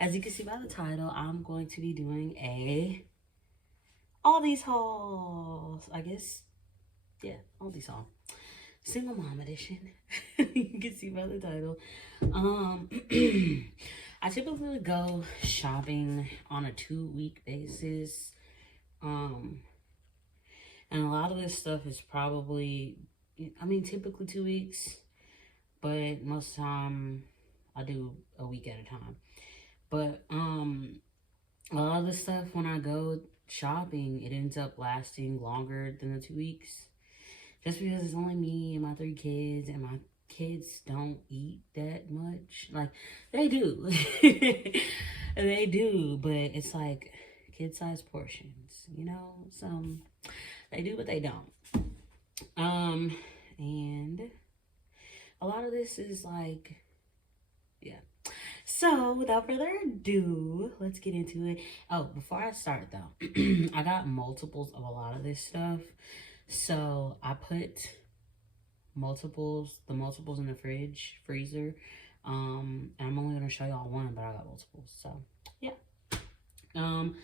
As you can see by the title, I'm going to be doing all these hauls. I guess, yeah, all these hauls. Single mom edition. You can see by the title. I typically go shopping on a 2-week basis. And a lot of this stuff is probably, typically 2 weeks, but most of the time I do a week at a time. But a lot of the stuff when I go shopping, it ends up lasting longer than the 2 weeks. Just because it's only me and my 3 kids, and my kids don't eat that much. Like, they do. They do, but it's like kid-sized portions, you know? Some, they do, but they don't. And a lot of this is like, yeah. So, without further ado, let's get into it. Oh, before I start though, I got multiples of a lot of this stuff. So, I put the multiples in the freezer. And I'm only going to show y'all one, but I got multiples. So, yeah. I'm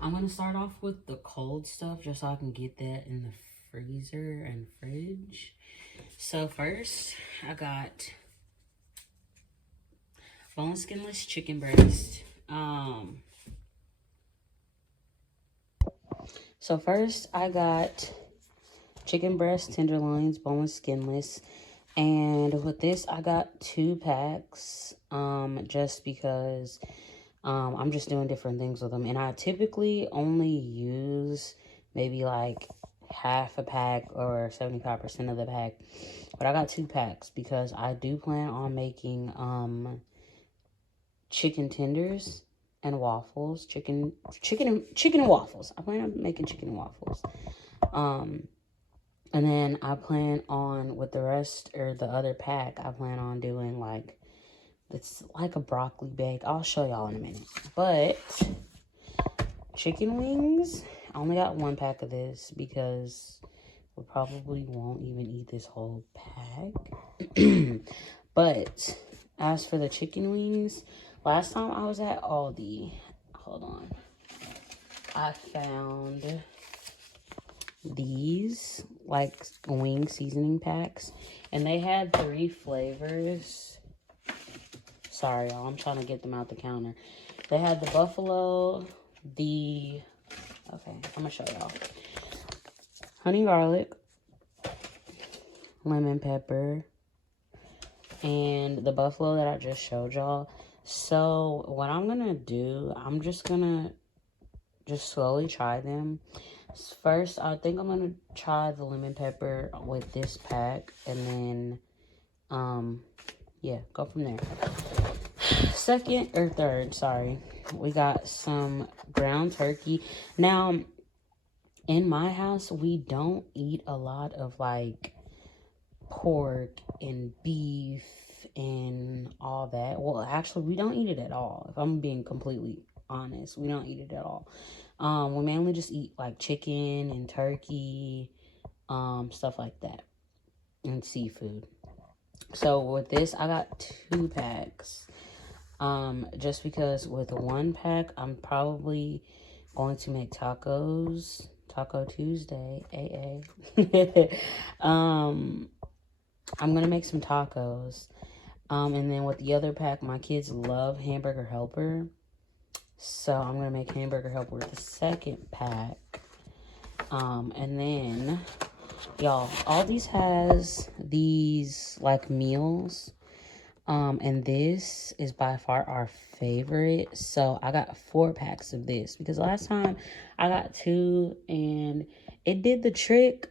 going to start off with the cold stuff just so I can get that in the freezer and fridge. So, first, I got boneless, skinless chicken breast. So first I got chicken breast, tenderloins, boneless, skinless. And with this, I got 2 packs, just because I'm just doing different things with them. And I typically only use maybe like half a pack or 75% of the pack. But I got 2 packs because I do plan on making chicken tenders and waffles. Chicken and waffles. I plan on making chicken and waffles. And then I plan on, with the rest, or the other pack, I plan on doing like, it's like a broccoli bake. I'll show y'all in a minute. But chicken wings, I only got 1 pack of this because we probably won't even eat this whole pack. But as for the chicken wings, last time I was at Aldi, hold on, I found these like wing seasoning packs, and they had 3 flavors. Sorry, y'all, I'm trying to get them out the counter. They had the buffalo, okay, I'm gonna show y'all. Honey garlic, lemon pepper, and the buffalo that I just showed y'all. So what I'm gonna do, I'm just gonna slowly try them. First, I think I'm gonna try the lemon pepper with this pack, and then yeah, go from there. Second or third, sorry, we got some ground turkey. Now in my house, we don't eat a lot of like pork and beef and all that. Well, actually, we don't eat it at all. If I'm being completely honest, we don't eat it at all. We mainly just eat like chicken and turkey, stuff like that, and seafood. So with this, I got 2 packs. Just because with 1 pack, I'm probably going to make tacos. Taco Tuesday, AA. I'm gonna make some tacos. And then with the other pack, my kids love Hamburger Helper. So I'm gonna make Hamburger Helper with the 2nd pack. And then, y'all, Aldi's has these like meals. And this is by far our favorite. So I got 4 packs of this because last time I got 2 and it did the trick.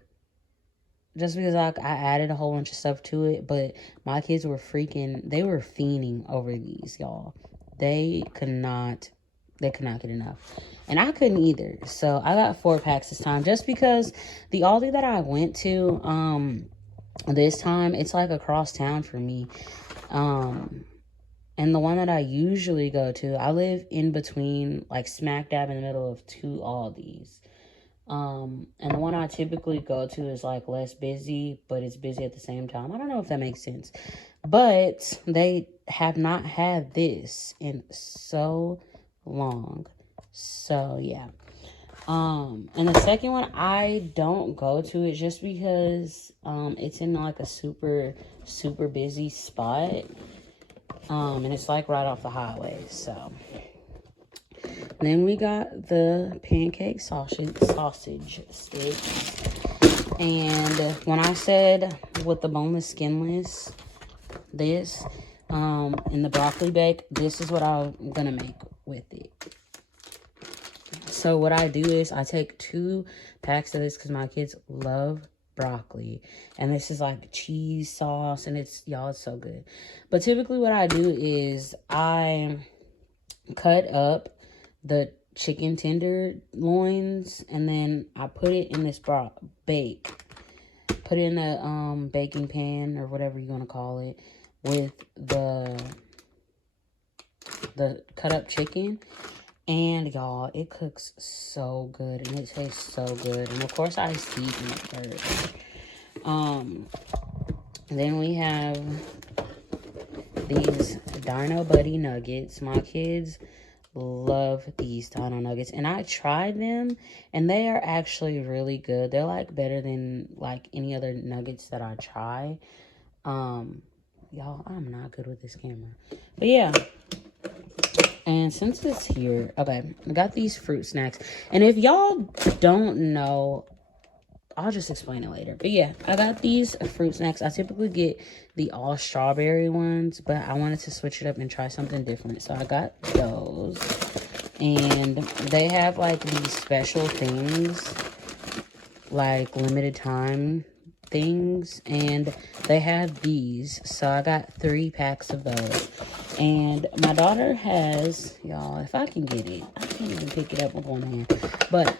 Just because I added a whole bunch of stuff to it, but my kids were they were fiending over these, y'all. They could not get enough. And I couldn't either. So I got 4 packs this time, just because the Aldi that I went to, this time, it's like across town for me. And the one that I usually go to, I live in between, like smack dab in the middle of 2 Aldis. And the one I typically go to is like less busy, but it's busy at the same time. I don't know if that makes sense, but they have not had this in so long. So yeah. And the second one, I don't go to it just because it's in like a super busy spot. And it's like right off the highway. So then we got the pancake sausage sticks. And when I said with the boneless, skinless, this, in the broccoli bake, this is what I'm gonna make with it. So what I do is I take 2 packs of this because my kids love broccoli. And this is like cheese sauce, and it's, y'all, it's so good. But typically what I do is I cut up the chicken tenderloins, and then I put it in this bake. Put it in a baking pan or whatever you want to call it with the cut up chicken. And y'all, it cooks so good and it tastes so good. And of course I season it first. Then we have these Dino Buddy nuggets. My kids love these Dino nuggets, and I tried them and they are actually really good. They're like better than like any other nuggets that I try. Y'all, I'm not good with this camera, but yeah. And since it's here, okay, I got these fruit snacks. And if y'all don't know, I'll just explain it later. But yeah, I got these fruit snacks. I typically get the all strawberry ones, but I wanted to switch it up and try something different. So I got those. And they have like these special things, like limited time things. And they have these. So I got 3 packs of those. And my daughter has, y'all, if I can get it, I can't even pick it up with one hand. But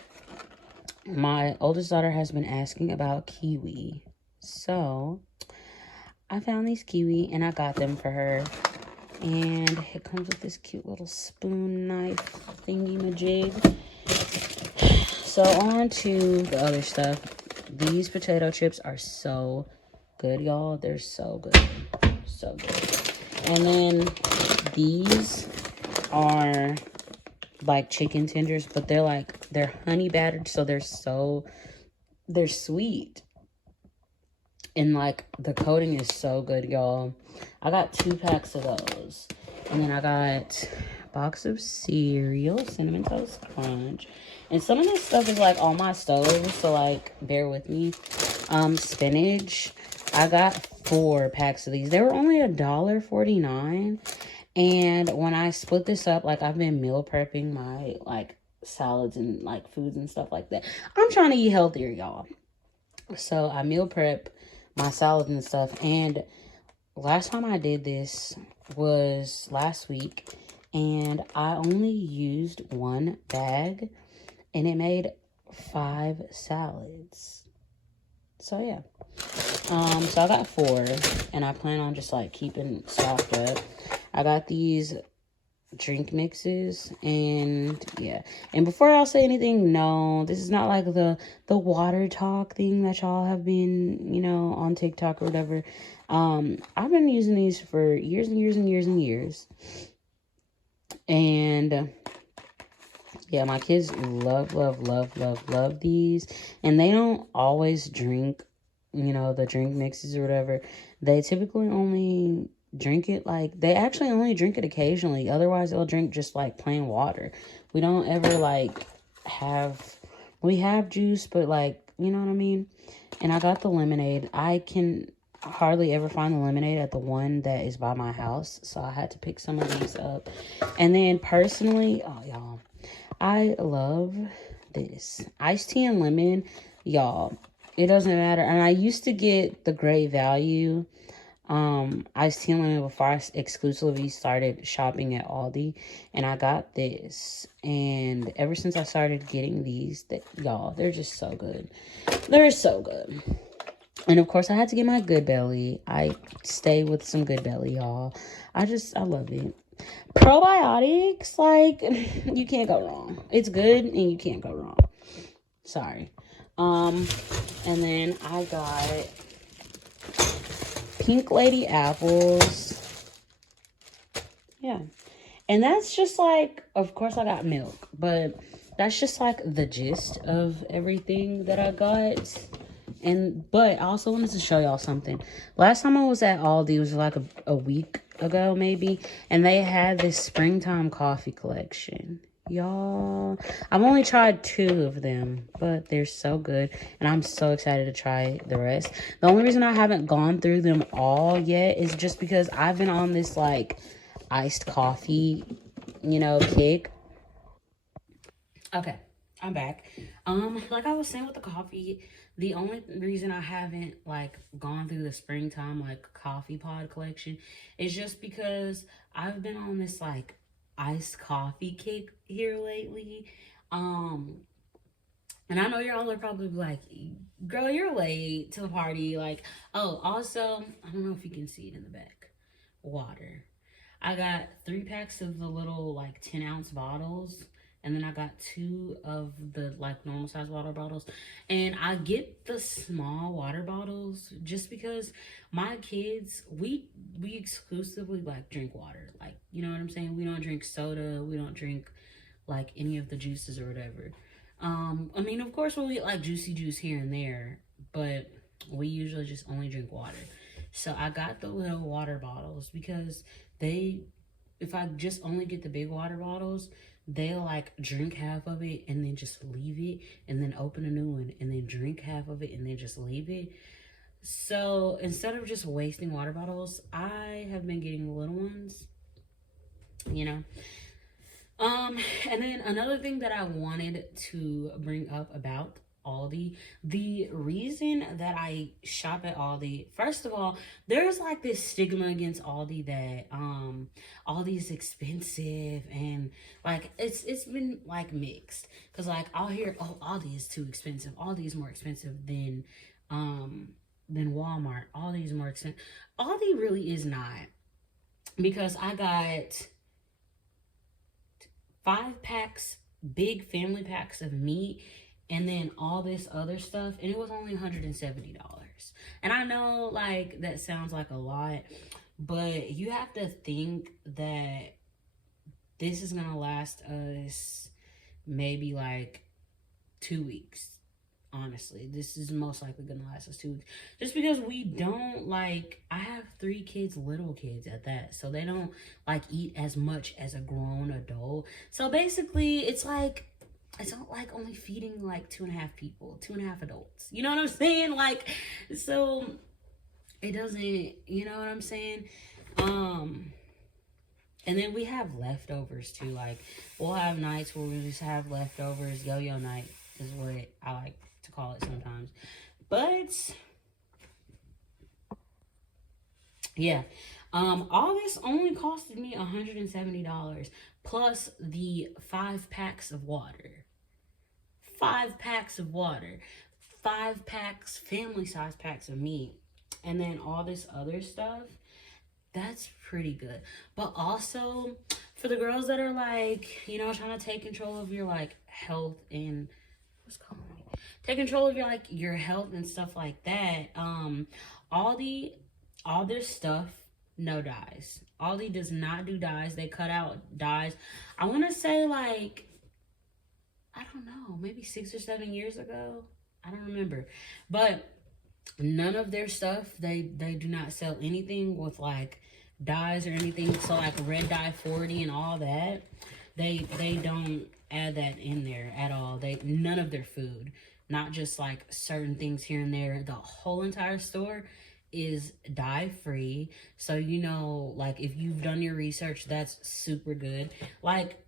my oldest daughter has been asking about kiwi. So I found these kiwi and I got them for her. And it comes with this cute little spoon knife thingy majig. So on to the other stuff. These potato chips are so good, y'all. They're so good. So good. And then these are like chicken tenders, but they're honey battered, so they're sweet. And like the coating is so good, y'all. I got 2 packs of those. And then I got a box of cereal, Cinnamon Toast Crunch. And some of this stuff is like on my stove, so like bear with me. Spinach. I got 4 packs of these. They were only $1.49. And when I split this up, like I've been meal prepping my like salads and like foods and stuff like that. I'm trying to eat healthier, y'all. So I meal prep my salads and stuff. And last time I did this was last week. And I only used 1 bag. And it made 5 salads. So yeah. So I got 4. And I plan on just like keeping stocked up. I got these drink mixes, and yeah. And before y'all say anything, no, this is not like the water talk thing that y'all have been, you know, on TikTok or whatever. I've been using these for years and years and years and years. And yeah, my kids love these. And they don't always drink, you know, the drink mixes or whatever. They typically only drink it like, they actually only drink it occasionally. Otherwise, they'll drink just like plain water. We don't ever like we have juice, but like, you know what I mean? And I got the lemonade. I can hardly ever find the lemonade at the one that is by my house. So I had to pick some of these up. And then personally, oh y'all, I love this iced tea and lemon, y'all. It doesn't matter. And I used to get the Great Value iced tea and lemon before I exclusively started shopping at Aldi. And I got this. And ever since I started getting these, y'all, they're just so good. They're so good. And of course, I had to get my Good Belly. I stay with some Good Belly, y'all. I love it. Probiotics, like, you can't go wrong. It's good and you can't go wrong. Sorry. And then I got Pink Lady apples. Yeah. And that's just like, of course, I got milk, but that's just like the gist of everything that I got. But I also wanted to show y'all something. Last time I was at Aldi, it was like a week ago, maybe, and they had this springtime coffee collection. Y'all, I've only tried 2 of them, but they're so good, and I'm so excited to try the rest. The only reason I haven't gone through them all yet is just because I've been on this like iced coffee, kick. Okay, I'm back. Like I was saying with the coffee, the only reason I haven't like gone through the springtime like coffee pod collection is just because I've been on this like iced coffee kick here lately. Um, and I know y'all are probably like, girl, you're late to the party. Like, oh, also, I don't know if you can see it in the back. Water. I got 3 packs of the little like 10-ounce bottles, and then I got 2 of the like normal size water bottles. And I get the small water bottles just because my kids, we exclusively like drink water. Like, you know what I'm saying? We don't drink soda, we don't drink like any of the juices or whatever. I mean, of course, we'll get like juicy juice here and there, but we usually just only drink water. So I got the little water bottles because they, if I just only get the big water bottles, they'll like drink half of it and then just leave it and then open a new one and then drink half of it and then just leave it. So instead of just wasting water bottles, I have been getting the little ones, you know. And then another thing that I wanted to bring up about Aldi, the reason that I shop at Aldi, first of all, there's like this stigma against Aldi that Aldi is expensive, and like it's been like mixed, because like I'll hear, oh, Aldi is too expensive. Aldi is more expensive than Walmart. Aldi is more expensive. Aldi really is not, because I got 5 packs, big family packs of meat, and then all this other stuff, and it was only $170. And I know like that sounds like a lot, but you have to think that this is gonna last us maybe like 2 weeks. Honestly, this is most likely gonna last us 2 weeks, just because we don't like, I have 3 kids, little kids at that, so they don't like eat as much as a grown adult. So basically it's like, it's not like only feeding like 2.5 people, 2.5 adults, you know what I'm saying? Like, so it doesn't, you know what I'm saying? And then we have leftovers too. Like, we'll have nights where we just have leftovers. Yo-yo night is what I like to call it sometimes. But yeah, all this only costed me $170 plus the 5 packs of water. 5 packs of water, 5 packs, family size packs of meat, and then all this other stuff. That's pretty good. But also, for the girls that are like, you know, trying to take control of your like health and what's calling me? Take control of your like your health and stuff like that. All their stuff, no dyes. Aldi does not do dyes. They cut out dyes. I want to say like, I don't know, maybe 6 or 7 years ago. I don't remember, but none of their stuff, they do not sell anything with like dyes or anything. So like red dye 40 and all that, they don't add that in there at all. They, none of their food, not just like certain things here and there, the whole entire store is dye free. So you know, like if you've done your research, that's super good. Like,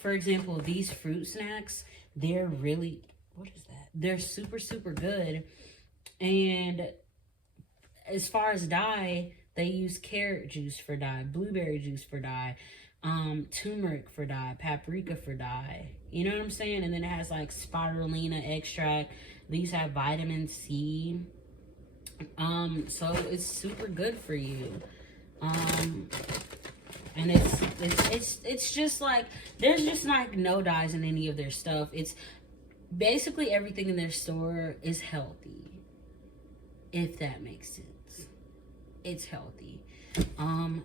for example, these fruit snacks, they're really, what is that, they're super good. And as far as dye, they use carrot juice for dye, blueberry juice for dye, turmeric for dye, paprika for dye. You know what I'm saying? And then it has like spirulina extract. These have vitamin C. So it's super good for you. And it's just like, there's just like no dyes in any of their stuff. It's basically everything in their store is healthy, if that makes sense. It's healthy.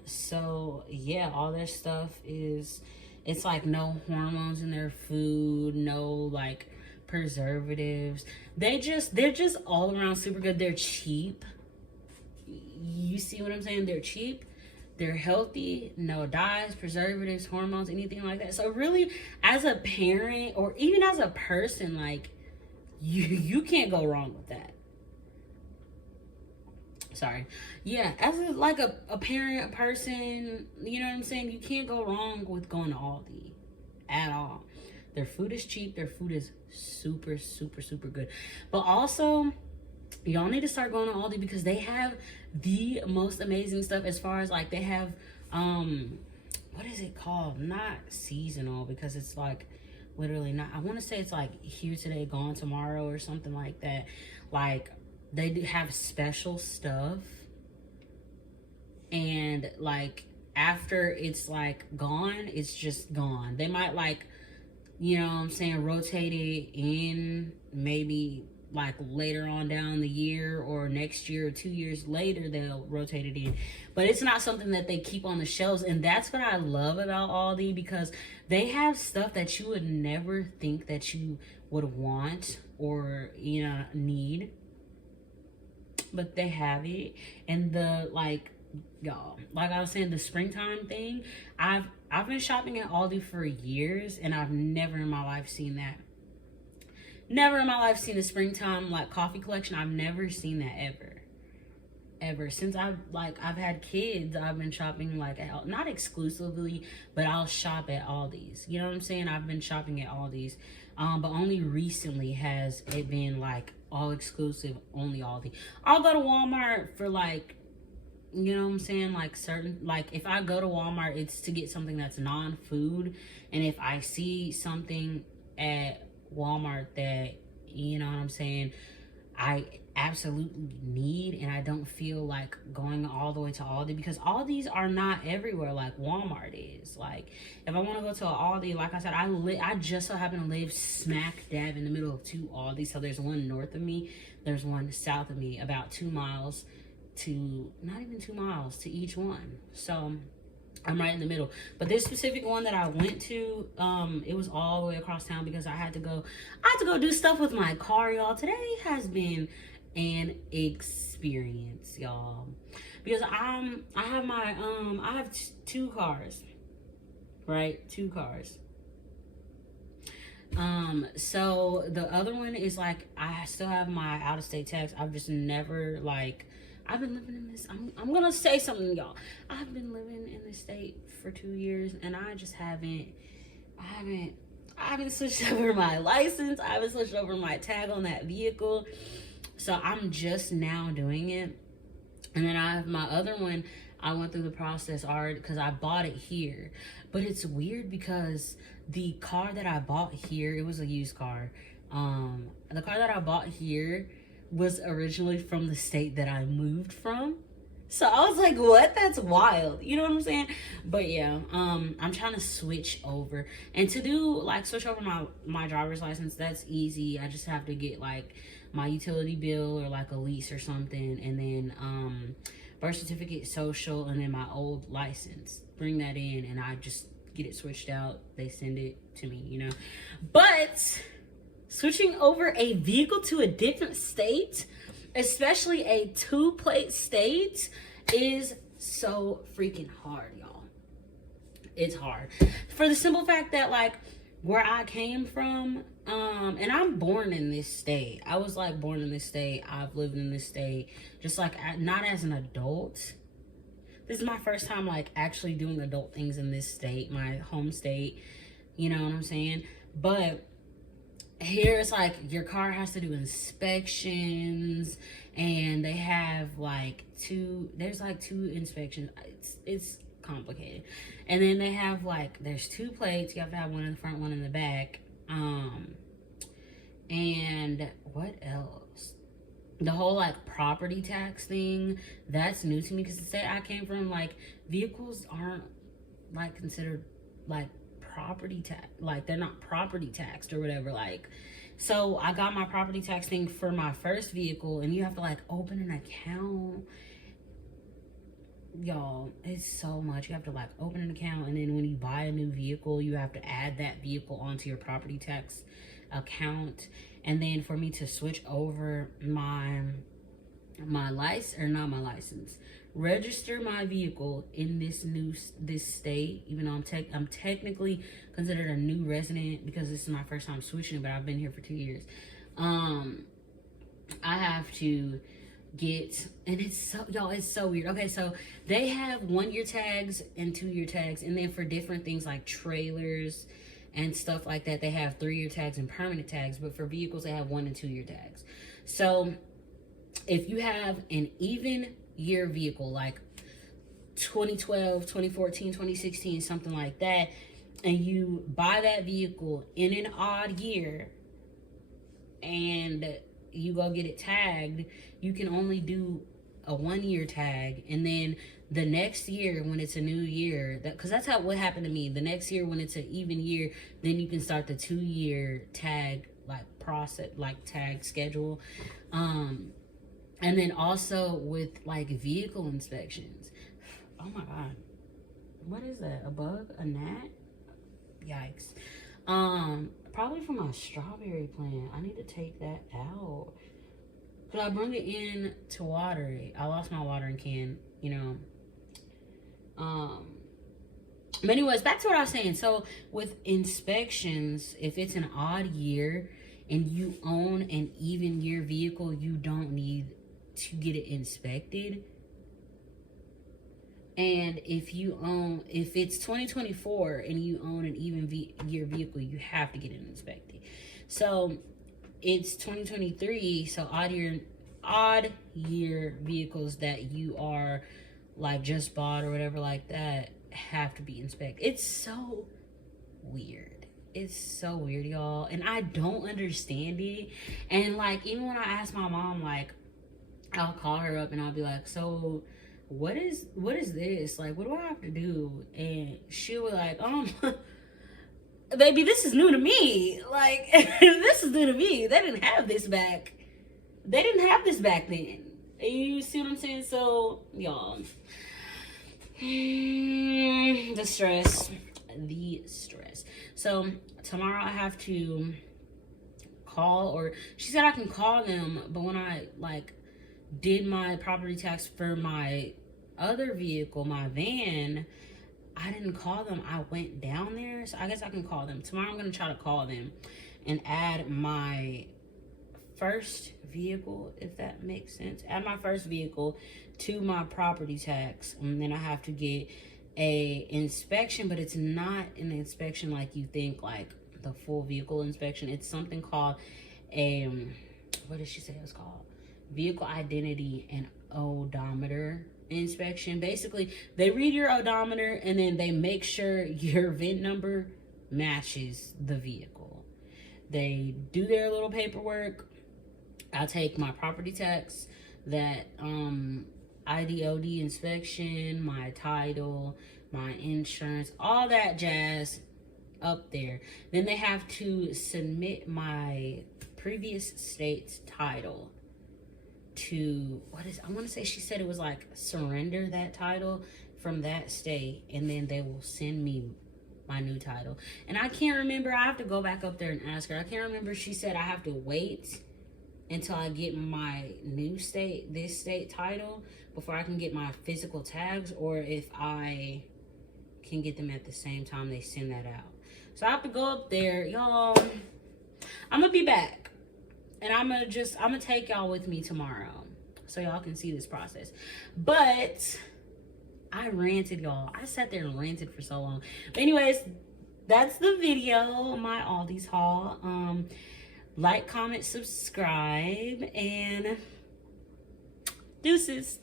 So yeah, all their stuff is, it's like no hormones in their food, no like preservatives. They're just all around super good. They're cheap. You see what I'm saying? They're cheap. They're healthy, no dyes, preservatives, hormones, anything like that. So really, as a parent or even as a person, like you can't go wrong with that. Sorry. Yeah, as a, like a parent, a person, you know what I'm saying? You can't go wrong with going to Aldi at all. Their food is cheap. Their food is super, super, super good. But also, y'all need to start going to Aldi because they have the most amazing stuff as far as like they have what is it called? Not seasonal because it's like literally not, I want to say it's like here today, gone tomorrow or something like that. Like they do have special stuff, and like after it's like gone, it's just gone. They might like, you know what I'm saying, rotate it in maybe like later on down the year or next year or 2 years later they'll rotate it in, but it's not something that they keep on the shelves. And that's what I love about Aldi, because they have stuff that you would never think that you would want or, you know, need, but they have it. And the like, y'all, like I was saying, the springtime thing, I've been shopping at Aldi for years, and I've never in my life seen that. Never in my life seen a springtime like coffee collection. I've never seen that ever since I've had kids. I've been shopping like at, not exclusively, but I'll shop at Aldi's. You know what I'm saying? I've been shopping at Aldi's, but only recently has it been like all exclusive, only Aldi. I'll go to Walmart for like, you know what I'm saying, like certain, like if I go to Walmart, it's to get something that's non-food. And if I see something at Walmart that, you know what I'm saying, I absolutely need, and I don't feel like going all the way to Aldi, because Aldi's are not everywhere like Walmart is. Like if I want to go to an Aldi, like I said, I just so happen to live smack dab in the middle of two Aldis. So there's one north of me, there's one south of me, about 2 miles to, not even 2 miles to each one. So I'm right in the middle. But this specific one that I went to, it was all the way across town because I had to go do stuff with my car, y'all. Today has been an experience, y'all. Because I have two cars. Right? 2 cars. So the other one is like, I still have my out of state tax. I've just never like, I've been living in this, I'm gonna say something, y'all. I've been living in this state for 2 years, and I just haven't switched over my license. I haven't switched over my tag on that vehicle. So I'm just now doing it. And then I have my other one, I went through the process already because I bought it here. But it's weird because the car that I bought here, it was a used car. The car that I bought here was originally from the state that I moved from. So I was like, what? That's wild. You know what I'm saying? But yeah, I'm trying to switch over. And to do like switch over my driver's license, that's easy. I just have to get like my utility bill or like a lease or something, and then birth certificate, social, and then my old license. Bring that in and I just get it switched out. They send it to me, you know. But switching over a vehicle to a different state, especially a 2-plate state, is so freaking hard, y'all. It's hard. For the simple fact that like where I came from, and I'm born in this state. I was like born in this state. I've lived in this state, just like not as an adult. This is my first time like actually doing adult things in this state, my home state. You know what I'm saying? But here it's like your car has to do inspections, and they have like there's like 2 inspections. It's complicated. And then they have like, there's 2 plates. You have to have one in the front, one in the back. And what else? The whole like property tax thing, that's new to me because the state I came from, like vehicles aren't like considered like property tax, like they're not property taxed or whatever. Like, so I got my property tax thing for my first vehicle, and you have to like open an account. y'all, it's so much. You have to like open an account, and then when you buy a new vehicle, you have to add that vehicle onto your property tax account. And then for me to switch over my license, or not my license, register my vehicle in this state, even though I'm technically considered a new resident because this is my first time switching, but I've been here for 2 years. I have to get, and it's so, y'all, it's so weird. Okay, so they have 1-year tags and 2-year tags, and then for different things like trailers and stuff like that, they have 3-year tags and permanent tags. But for vehicles, they have 1 and 2-year tags. So if you have an even year vehicle, like 2012, 2014, 2016, something like that, and you buy that vehicle in an odd year and you go get it tagged, you can only do a 1-year tag. And then the next year, when it's a new year, because that's what happened to me. The next year, when it's an even year, then you can start the 2-year tag process, tag schedule. And then also with vehicle inspections. Oh my God, what is that? A bug? A gnat? Yikes. Probably from my strawberry plant. I need to take that out. But I bring it in to water it. I lost my watering can, But anyways, back to what I was saying. So with inspections, if it's an odd year and you own an even year vehicle, you don't need to get it inspected. And if it's 2024 and you own an even year vehicle, you have to get it inspected. So it's 2023, so odd year vehicles that you are just bought or whatever like that have to be inspected. It's so weird. It's so weird, y'all. And I don't understand it. And even when I ask my mom, I'll call her up and I'll be like, so what is this? What do I have to do? And she'll be like, baby, this is new to me. This is new to me. They didn't have this back then. You see what I'm saying? So, y'all, the stress. So tomorrow I have to call, or she said I can call them, but when I did my property tax for my other vehicle, my van, I didn't call them. I went down there, so I guess I can call them tomorrow. I'm gonna try to call them and add my first vehicle, if that makes sense. Add my first vehicle to my property tax, and then I have to get a inspection, but it's not an inspection like you think, the full vehicle inspection. It's something called what did she say it was called? Vehicle identity and odometer inspection. Basically, they read your odometer and then they make sure your VIN number matches the vehicle. They do their little paperwork. I'll take my property tax, that IDOD inspection, my title, my insurance, all that jazz up there. Then they have to submit my previous state's title to, I want to say she said it was surrender that title from that state, and then they will send me my new title. And I can't remember, I have to go back up there and ask her. I can't remember, she said I have to wait until I get my new state, this state title, before I can get my physical tags, or if I can get them at the same time they send that out. So I have to go up there, y'all. I'm gonna be back, and I'm gonna take y'all with me tomorrow so y'all can see this process. But I ranted, y'all. I sat there and ranted for so long. But anyways, that's the video, my Aldi's haul. Like, comment, subscribe, and deuces.